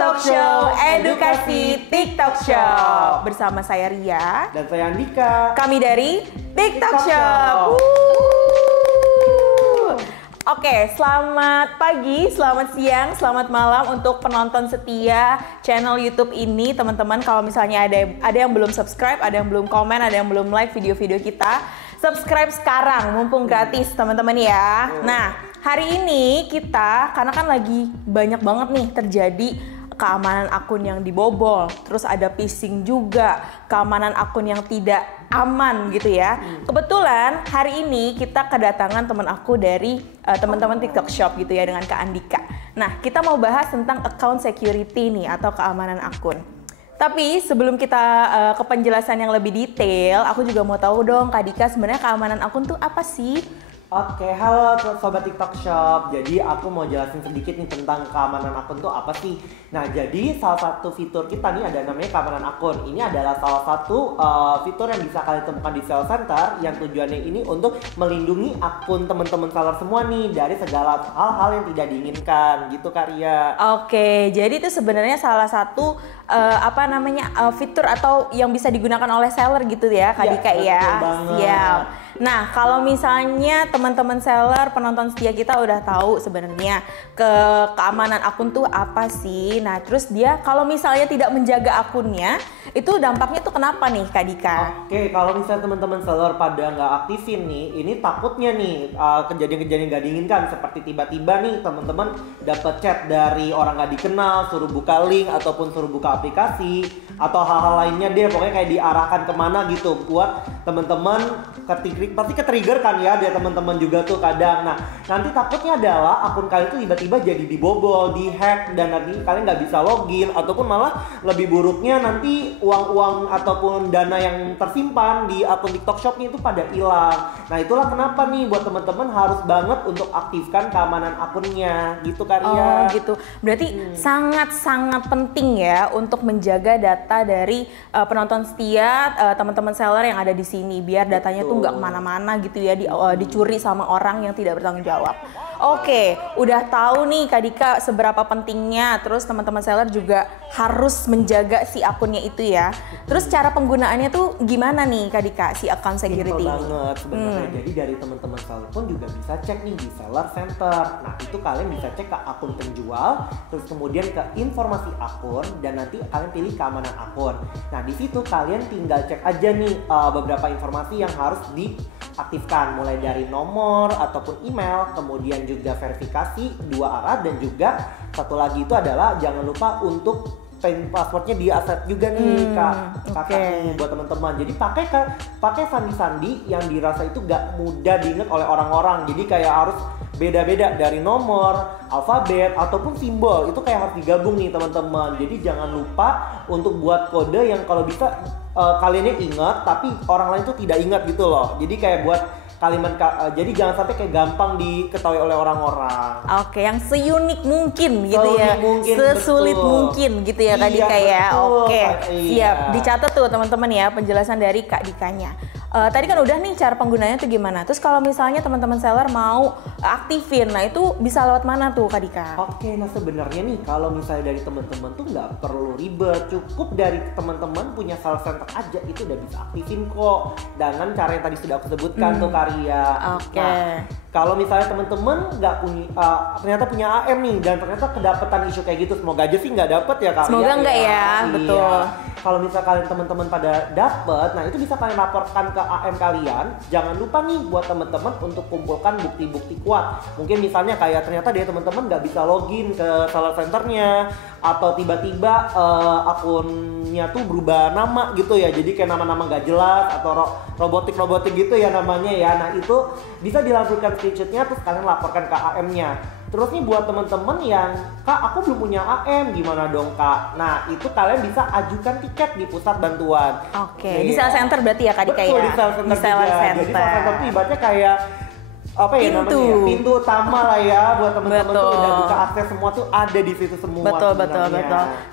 TikTok Show, edukasi TikTok Show. Bersama saya Ria dan saya Andika. Kami dari TikTok Show. Oke, selamat pagi, selamat siang, selamat malam untuk penonton setia channel YouTube ini, teman-teman. Kalau misalnya ada yang belum subscribe, ada yang belum komen, ada yang belum like video-video kita, subscribe sekarang, mumpung gratis, teman-teman ya. Nah, hari ini kita, karena kan lagi banyak banget nih terjadi keamanan akun yang dibobol, terus ada phishing juga, keamanan akun yang tidak aman gitu ya. Kebetulan hari ini kita kedatangan teman aku dari teman-teman TikTok Shop gitu ya, dengan Kak Andika. Nah, kita mau bahas tentang account security nih atau keamanan akun. Tapi sebelum kita ke penjelasan yang lebih detail, aku juga mau tahu dong Kak Dika, sebenarnya keamanan akun tuh apa sih? Oke, halo Sobat TikTok Shop. Jadi aku mau jelasin sedikit nih tentang keamanan akun tuh apa sih. Nah, jadi salah satu fitur kita nih ada namanya keamanan akun. Ini adalah salah satu fitur yang bisa kalian temukan di sales center, yang tujuannya ini untuk melindungi akun teman-teman seller semua nih dari segala hal-hal yang tidak diinginkan gitu Kak Ria. Oke, jadi itu sebenarnya salah satu fitur atau yang bisa digunakan oleh seller gitu ya Kak Dika ya. Siap. Nah, kalau misalnya teman-teman seller, penonton setia kita udah tahu sebenarnya keamanan akun tuh apa sih. Nah, terus dia kalau misalnya tidak menjaga akunnya, itu dampaknya tuh kenapa nih Kak Dika? Oke, kalau misalnya teman-teman seller pada nggak aktifin nih, ini takutnya nih kejadian-kejadian nggak diinginkan, seperti tiba-tiba nih teman-teman dapat chat dari orang nggak dikenal, suruh buka link ataupun suruh buka aplikasi atau hal-hal lainnya deh, pokoknya kayak diarahkan kemana gitu buat teman-teman pasti ke-trigger kan ya dia teman-teman juga tuh kadang. Nah, nanti takutnya adalah akun kalian tuh tiba-tiba jadi dibobol, dihack, dan nanti kalian nggak bisa login, ataupun malah lebih buruknya nanti uang-uang ataupun dana yang tersimpan di akun TikTok Shop itu pada hilang. Nah, itulah kenapa nih buat teman-teman harus banget untuk aktifkan keamanan akunnya gitu Kak Ria. Oh gitu, berarti sangat-sangat penting ya untuk menjaga data dari penonton setia, teman-teman seller yang ada di sini, biar datanya tuh nggak kemana-mana gitu ya, dicuri sama orang yang tidak bertanggung jawab. Oke, udah tahu nih Kak Dika seberapa pentingnya, terus teman-teman seller juga harus menjaga si akunnya itu ya. Terus cara penggunaannya tuh gimana nih Kak Dika, si account security ini? Simple banget sebenarnya. Jadi dari teman-teman seller pun juga bisa cek nih di seller center. Nah, itu kalian bisa cek ke akun penjual, terus kemudian ke informasi akun, dan nanti kalian pilih keamanan akun. Nah, di situ kalian tinggal cek aja nih beberapa informasi yang harus diaktifkan, mulai dari nomor ataupun email, kemudian juga verifikasi 2 arah, dan juga satu lagi itu adalah jangan lupa untuk passwordnya di aset juga nih kakak nih buat teman-teman. Jadi pakai sandi-sandi yang dirasa itu gak mudah diingat oleh orang-orang. Jadi kayak harus beda-beda dari nomor, alfabet ataupun simbol, itu kayak harus digabung nih teman-teman. Jadi jangan lupa untuk buat kode yang kalau bisa kaliannya ingat tapi orang lain tuh tidak ingat gitu loh. Jadi kayak buat kalimat jadi jangan sampai kayak gampang diketahui oleh orang-orang. Oke, yang seunik mungkin gitu ya, sesulit mungkin gitu ya Kak Dika ya. Oke, siap, dicatat tuh teman-teman ya penjelasan dari Kak Dikanya. Tadi kan udah nih cara penggunanya tuh gimana. Terus kalau misalnya teman-teman seller mau aktifin, nah itu bisa lewat mana tuh Kak Dika? Oke, nah sebenarnya nih kalau misalnya dari teman-teman tuh nggak perlu ribet, cukup dari teman-teman punya sales center aja itu udah bisa aktifin kok dengan cara yang tadi sudah aku sebutkan tuh Kak Ria. Oke. Nah, kalau misalnya teman-teman nggak punya ternyata punya AM nih dan ternyata kedapetan isu kayak gitu, semoga aja sih nggak dapet ya Kak Ria. Semoga nggak ya, betul. Kalau misalnya kalian teman-teman pada dapet, nah itu bisa kalian laporkan ke AM kalian. Jangan lupa nih buat teman-teman untuk kumpulkan bukti-bukti kuat. Mungkin misalnya kayak ternyata dia teman-teman nggak bisa login ke seller centernya, atau tiba-tiba akunnya tuh berubah nama gitu ya. Jadi kayak nama-nama nggak jelas atau robotik gitu ya namanya ya. Nah itu bisa dilampirkan screenshotnya terus kalian laporkan ke AM-nya. Terus nih buat temen-temen yang Kak aku belum punya AM gimana dong Kak? Nah itu kalian bisa ajukan tiket di pusat bantuan. Oke, di sales center berarti ya Kak Dika ya? Betul, di sales center juga. Jadi sales center tuh ibaratnya kayak apa ya namanya ya, pintu utama lah ya buat teman-teman tuh udah buka akses semua tuh ada di situ semua. Betul.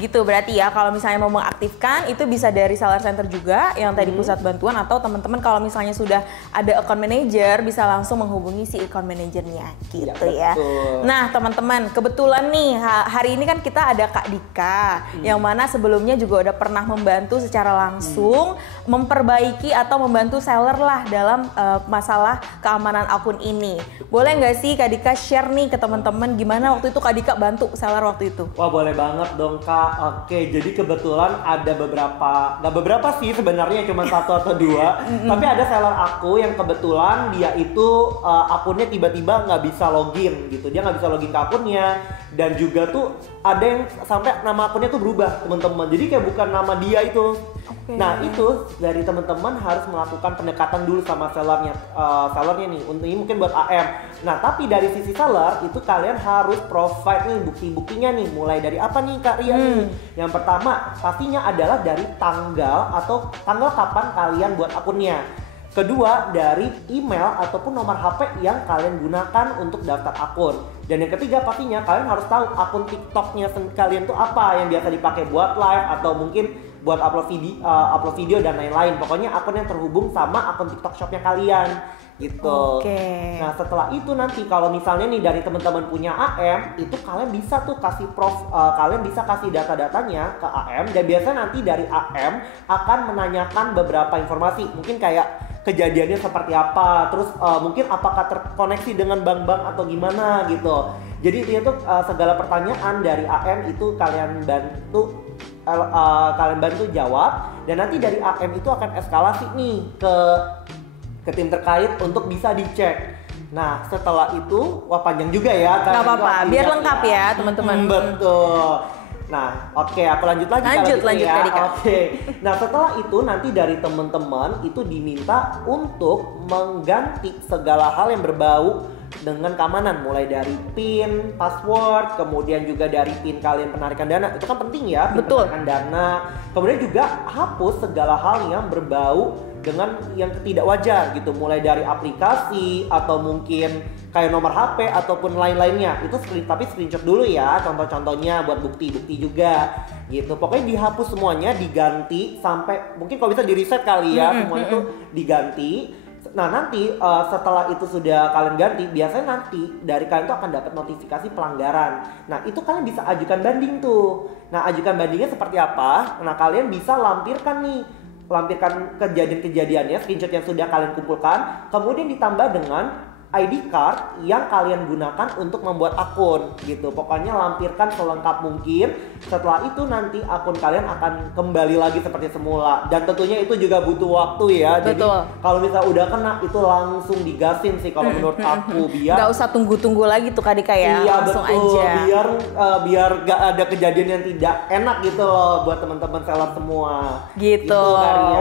Gitu berarti ya kalau misalnya mau mengaktifkan itu bisa dari seller center juga yang tadi pusat bantuan, atau teman-teman kalau misalnya sudah ada account manager bisa langsung menghubungi si account manajernya gitu ya. Nah teman-teman, kebetulan nih hari ini kan kita ada Kak Dika yang mana sebelumnya juga udah pernah membantu secara langsung memperbaiki atau membantu seller lah dalam masalah keamanan akun ini. Boleh nggak sih Kak Dika share nih ke teman-teman gimana waktu itu Kak Dika bantu seller waktu itu? Wah boleh banget dong Kak. Oke, jadi kebetulan ada nggak beberapa sih sebenarnya, cuma 1 atau 2. Tapi ada seller aku yang kebetulan dia itu akunnya tiba-tiba nggak bisa login gitu. Dia nggak bisa login ke akunnya, dan juga tuh ada yang sampai nama akunnya tuh berubah teman-teman. Jadi kayak bukan nama dia itu. Nah itu dari teman-teman harus melakukan pendekatan dulu sama sellernya nih. Untuk ini mungkin buat AM. Nah tapi dari sisi seller itu kalian harus provide nih bukti-buktinya nih. Mulai dari apa nih Kak Ria nih? Yang pertama pastinya adalah dari tanggal kapan kalian buat akunnya. Kedua, dari email ataupun nomor HP yang kalian gunakan untuk daftar akun. Dan yang ketiga pastinya kalian harus tahu akun TikToknya kalian tuh apa yang biasa dipakai buat live atau mungkin buat upload video dan lain-lain. Pokoknya akun yang terhubung sama akun TikTok shopnya kalian gitu. Nah setelah itu nanti kalau misalnya nih dari teman-teman punya AM, itu kalian bisa tuh kalian bisa kasih data-datanya ke AM, dan biasanya nanti dari AM akan menanyakan beberapa informasi, mungkin kayak kejadiannya seperti apa, terus mungkin apakah terkoneksi dengan bank-bank atau gimana gitu. Jadi itu tuh segala pertanyaan dari AM itu kalian bantu jawab, dan nanti dari AM itu akan eskalasi nih ke tim terkait untuk bisa dicek. Nah setelah itu, wah panjang juga ya. Nggak apa-apa, biar lengkap ya teman-teman. Betul. Nah, oke, aku lanjut lagi. Lanjut ya. Oke. Nah, setelah itu nanti dari teman-teman itu diminta untuk mengganti segala hal yang berbau dengan keamanan, mulai dari PIN, password, kemudian juga dari PIN kalian penarikan dana. Itu kan penting ya, PIN penarikan dana. Kemudian juga hapus segala hal yang berbau dengan yang tidak wajar gitu, mulai dari aplikasi atau mungkin kayak nomor HP ataupun lain-lainnya. Itu tapi screenshot dulu ya, contoh-contohnya buat bukti-bukti juga gitu. Pokoknya dihapus semuanya, diganti sampai mungkin kalau bisa di reset kali ya, semuanya tuh diganti. Nah nanti setelah itu sudah kalian ganti, biasanya nanti dari kalian tuh akan dapat notifikasi pelanggaran. Nah itu kalian bisa ajukan banding tuh. Nah ajukan bandingnya seperti apa? Nah kalian bisa lampirkan kejadian-kejadiannya, screenshot yang sudah kalian kumpulkan, kemudian ditambah dengan ID card yang kalian gunakan untuk membuat akun gitu. Pokoknya lampirkan selengkap mungkin. Setelah itu nanti akun kalian akan kembali lagi seperti semula. Dan tentunya itu juga butuh waktu ya. Betul. Jadi kalau misalnya udah kena itu langsung digasin sih kalau menurut aku, biar nggak usah tunggu-tunggu lagi tuh Kak Dika ya. Iya, langsung betul. aja. Biar gak ada kejadian yang tidak enak gitu loh buat teman-teman seller semua. Gitu.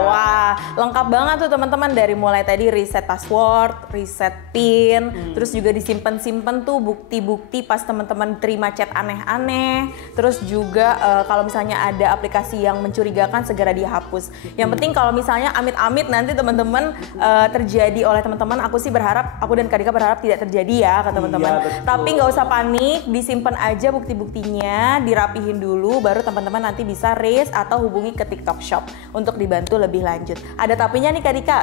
Wah, lengkap banget tuh teman-teman, dari mulai tadi reset password, reset PIN, terus juga disimpan-simpan tuh bukti-bukti pas teman-teman terima chat aneh-aneh. Terus juga kalau misalnya ada aplikasi yang mencurigakan segera dihapus. Yang penting kalau misalnya amit-amit nanti teman-teman terjadi oleh teman-teman, aku dan Kak Dika berharap tidak terjadi ya ke teman-teman. Iya, tapi nggak usah panik, disimpan aja bukti-buktinya, dirapihin dulu, baru teman-teman nanti bisa raise atau hubungi ke TikTok Shop untuk dibantu lebih lanjut. Ada tapinya nih Kak Dika,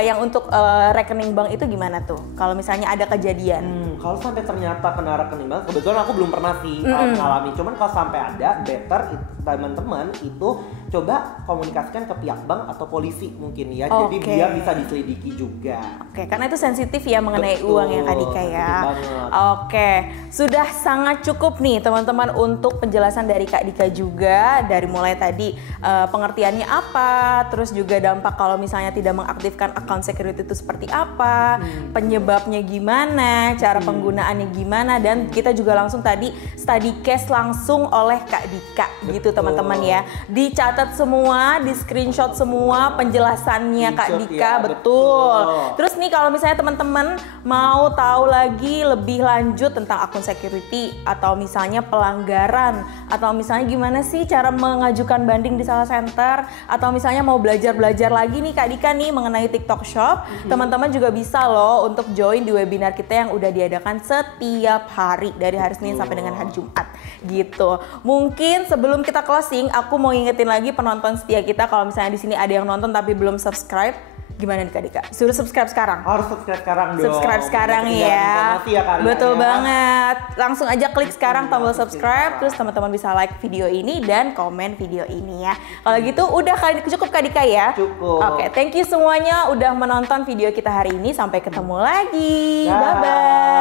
yang untuk rekening bank itu gimana tuh? Kalau misalnya ada kejadian. Kalau sampai ternyata kena rekening bank, kebetulan aku belum pernah sih mengalami. Cuman kalau sampai ada, better teman-teman itu coba komunikasikan ke pihak bank atau polisi mungkin ya. Jadi biar bisa diselidiki juga. Karena itu sensitif ya mengenai uang ya Kak Dika ya. Sudah sangat cukup nih teman-teman untuk penjelasan dari Kak Dika juga, dari mulai tadi pengertiannya apa, terus juga dampak kalau misalnya tidak mengaktifkan account security itu seperti apa, penyebabnya gimana, cara penggunaannya gimana, dan kita juga langsung tadi study case langsung oleh Kak Dika gitu teman-teman ya. Dicatat dicatat semua, di screenshot semua penjelasannya Kak Dika, ya, betul. Terus nih kalau misalnya teman-teman mau tahu lagi lebih lanjut tentang akun security atau misalnya pelanggaran atau misalnya gimana sih cara mengajukan banding di salah center atau misalnya mau belajar lagi nih Kak Dika nih mengenai TikTok Shop, teman-teman juga bisa loh untuk join di webinar kita yang udah diadakan setiap hari dari hari Senin sampai dengan hari Jumat gitu. Mungkin sebelum kita closing, aku mau ingetin lagi penonton setia kita kalau misalnya di sini ada yang nonton tapi belum subscribe, gimana nih Kak Dika? Suruh subscribe sekarang. Harus subscribe sekarang dong. Subscribe sekarang ya. Betul banget. Langsung aja klik sekarang tombol subscribe, terus teman-teman bisa like video ini dan komen video ini ya. Kalau gitu udah cukup Kak Dika ya? Cukup. Oke, thank you semuanya udah menonton video kita hari ini. Sampai ketemu lagi. Bye bye.